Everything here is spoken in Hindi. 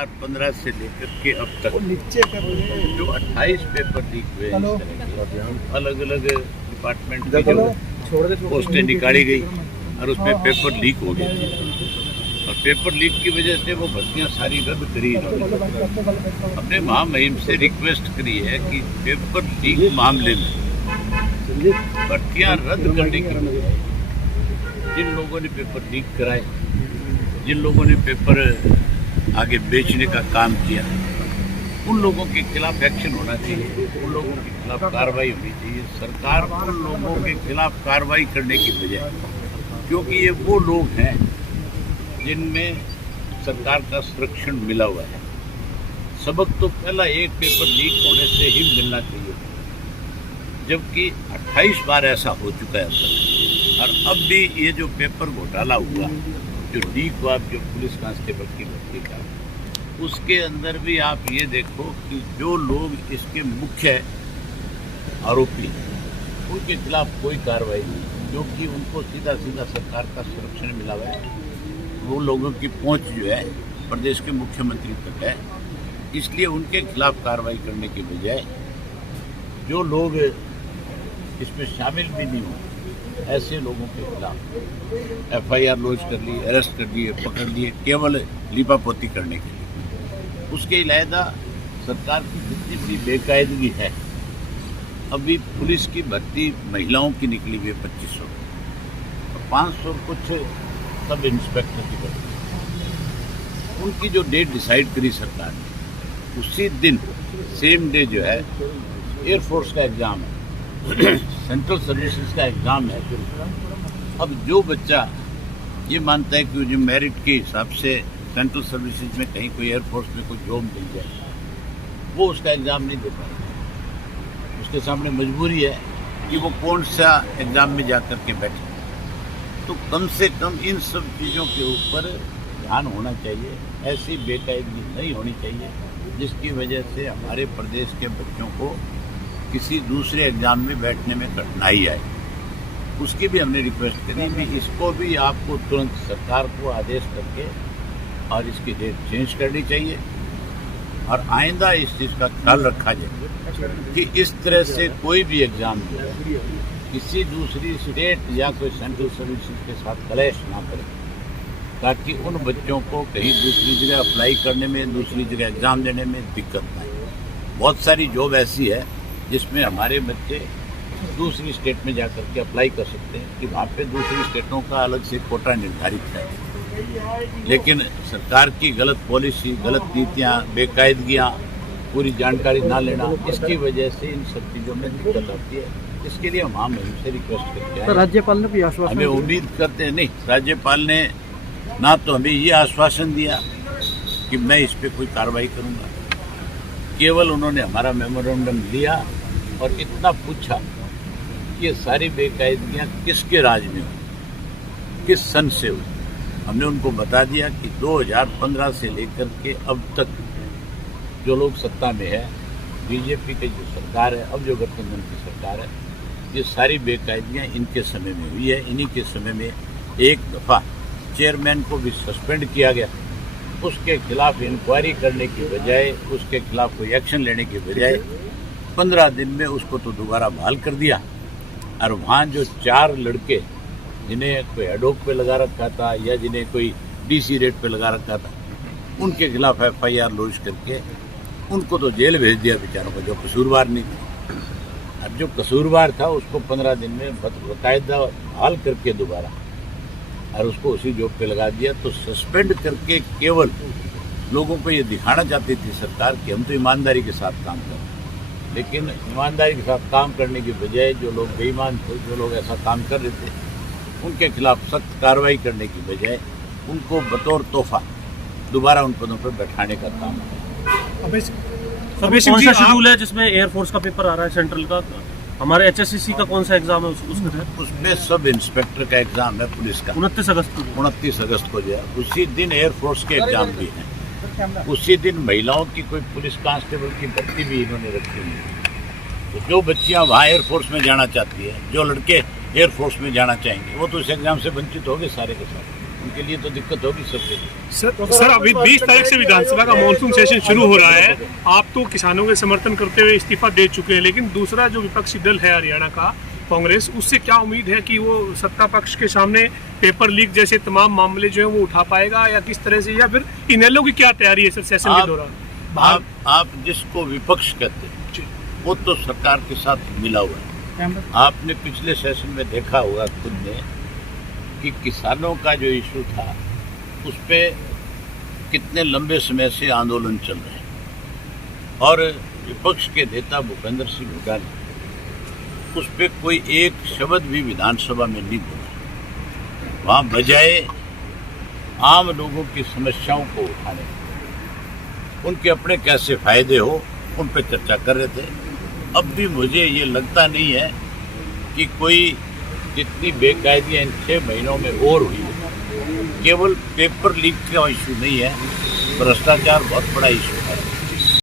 15 से लेकर के अब तक जो 28 पेपर लीक हुए हैं, इस तरह के अलग अलग डिपार्टमेंट की जो पोस्टें निकाली गई और उसमें पेपर लीक हो गए और पेपर लीक की वजह से वो भर्तियां सारी रद्द करी इन्होंने। अपने महामहिम से रिक्वेस्ट करी है कि पेपर लीक मामले में भर्तियां रद्द करने की बजाय जिन लोगों ने पेपर लीक कराए, जिन लोगों ने पेपर आगे बेचने का काम किया, उन लोगों के खिलाफ एक्शन होना चाहिए, उन लोगों के खिलाफ कार्रवाई होनी चाहिए। सरकार उन लोगों के खिलाफ कार्रवाई करने की बजाय, क्योंकि ये वो लोग हैं जिनमें सरकार का संरक्षण मिला हुआ है। सबक तो पहला एक पेपर लीक होने से ही मिलना चाहिए, जबकि 28 बार ऐसा हो चुका है अब तक। और अब भी ये जो पेपर घोटाला हुआ, जो लीक हुआ जो पुलिस कांस्टेबल की भर्ती का, उसके अंदर भी आप ये देखो कि जो लोग इसके मुख्य आरोपी उनके खिलाफ कोई कार्रवाई नहीं, क्योंकि उनको सीधा सीधा सरकार का संरक्षण मिला हुआ है। वो लोगों की पहुंच जो है प्रदेश के मुख्यमंत्री तक है, इसलिए उनके खिलाफ कार्रवाई करने के बजाय जो लोग इसमें शामिल भी नहीं हो, ऐसे लोगों के खिलाफ FIR लॉन्च कर ली, अरेस्ट कर लिए, पकड़ लिए, केवल लीपापोती करने के लिए। उसके अलावा सरकार की जितनी भी बेकायदगी है, अभी पुलिस की भर्ती महिलाओं की निकली हुई है 2500 और 500 कुछ सब इंस्पेक्टर की भर्ती। उनकी जो डेट डिसाइड करी सरकार ने, उसी दिन सेम डे जो है एयरफोर्स का एग्ज़ाम है, सेंट्रल सर्विसेज का एग्ज़ाम है। अब जो बच्चा ये मानता है कि जो मेरिट के हिसाब से सेंट्रल सर्विसेज में कहीं कोई एयरफोर्स में कोई जॉब मिल जाए, वो उसका एग्ज़ाम नहीं दे पाएगा। उसके सामने मजबूरी है कि वो कौन सा एग्ज़ाम में जा कर के बैठे। तो कम से कम इन सब चीज़ों के ऊपर ध्यान होना चाहिए। ऐसी बेकायदगी नहीं होनी चाहिए जिसकी वजह से हमारे प्रदेश के बच्चों को किसी दूसरे एग्ज़ाम में बैठने में कठिनाई आए। उसकी भी हमने रिक्वेस्ट करी कि इसको भी आपको तुरंत सरकार को आदेश करके और इसकी डेट चेंज करनी चाहिए और आइंदा इस चीज़ का ख्याल रखा जाए कि इस तरह से कोई भी एग्ज़ाम जो है किसी दूसरी स्टेट या कोई सेंट्रल सर्विसेज के साथ क्लैश ना करे, ताकि उन बच्चों को कहीं दूसरी जगह अप्लाई करने में, दूसरी जगह एग्ज़ाम देने में दिक्कत ना आए। बहुत सारी जॉब ऐसी है जिसमें हमारे बच्चे दूसरी स्टेट में जाकर के अप्लाई कर सकते हैं कि वहाँ पे दूसरी स्टेटों का अलग से कोटा निर्धारित है। लेकिन सरकार की गलत पॉलिसी, गलत नीतियाँ, बेकायदगियाँ, पूरी जानकारी ना लेना, इसकी वजह से इन सब चीज़ों में दिक्कत आती है। इसके लिए हम मुहिम से रिक्वेस्ट करते हैं। राज्यपाल ने भी आश्वासन, हमें उम्मीद करते हैं, नहीं, राज्यपाल ने ना तो हमें ये आश्वासन दिया कि मैं इस पर कोई कार्रवाई करूँगा, केवल उन्होंने हमारा मेमोरेंडम लिया और इतना पूछा कि ये सारी बेकायदगियाँ किसके राज में हुई, किस सन से हुई। हमने उनको बता दिया कि 2015 से लेकर के अब तक जो लोग सत्ता में है, बीजेपी की जो सरकार है, अब जो गठबंधन की सरकार है, ये सारी बेकायदगियाँ इनके समय में हुई है। इन्हीं के समय में एक दफ़ा चेयरमैन को भी सस्पेंड किया गया। उसके खिलाफ इंक्वायरी करने की बजाय, उसके खिलाफ कोई एक्शन लेने की बजाय 15 दिन में उसको तो दोबारा बहाल कर दिया। और वहाँ जो 4 लड़के जिन्हें कोई हेडोक पे लगा रखा था या जिन्हें कोई DC रेट पे लगा रखा था, उनके खिलाफ FIR लॉन्च करके उनको तो जेल भेज दिया बेचारों को, जो कसूरवार नहीं था। अब जो कसूरवार था उसको 15 दिन में बाकायदा बहाल करके दोबारा और उसको उसी जॉब पे लगा दिया। तो सस्पेंड करके केवल लोगों को ये दिखाना चाहती थी सरकार कि हम तो ईमानदारी के साथ काम कर रहे हैं, लेकिन ईमानदारी के साथ काम करने की बजाय जो लोग बेईमान थे, जो लोग ऐसा काम कर रहे थे, उनके खिलाफ सख्त कार्रवाई करने की बजाय उनको बतौर तोहफा दोबारा उन पदों पर बैठाने का काम है। कौन सा शेड्यूल है जिसमें एयरफोर्स का पेपर आ रहा है सेंट्रल का? हमारे HSCC का कौन सा एग्जाम है उसमें सब इंस्पेक्टर का एग्जाम है पुलिस का 29 अगस्त को जो है। उसी दिन एयरफोर्स के एग्जाम भी हैं। उसी दिन महिलाओं की कोई पुलिस कांस्टेबल की भर्ती भी इन्होंने रखी हुई है। तो जो बच्चियां वहाँ एयरफोर्स में जाना चाहती है, जो लड़के एयरफोर्स में जाना चाहेंगे, वो तो इस एग्जाम से वंचित हो गए सारे के सारे। उनके लिए तो दिक्कत होगी सबके लिए। सर अभी 20 तारीख से विधानसभा का मॉनसून सेशन शुरू हो रहा है। आप तो किसानों के समर्थन करते हुए इस्तीफा दे चुके हैं, लेकिन दूसरा जो विपक्षी दल है हरियाणा का कांग्रेस, उससे क्या उम्मीद है कि वो सत्ता पक्ष के सामने पेपर लीक जैसे तमाम मामले जो है वो उठा पाएगा, या किस तरह से, या फिर इनेलो की क्या तैयारी है सर सेशन के दौरान? आप जिसको विपक्ष कहते हैं वो तो सरकार के साथ मिला हुआ है। आपने पिछले सेशन में देखा होगा खुद ने कि किसानों का जो इशू था उस पे कितने लंबे समय से आंदोलन चल रहे हैं और विपक्ष के नेता भूपेंद्र सिंह हुड्डा ने उस पे कोई एक शब्द भी विधानसभा में नहीं बोला। वहाँ बजाय आम लोगों की समस्याओं को उठाने, उनके अपने कैसे फायदे हो उन पर चर्चा कर रहे थे। अब भी मुझे ये लगता नहीं है कि कोई जितनी बेकायदियाँ इन 6 महीनों में और हुई है, केवल पेपर लीक का इशू नहीं है, भ्रष्टाचार बहुत बड़ा इशू है।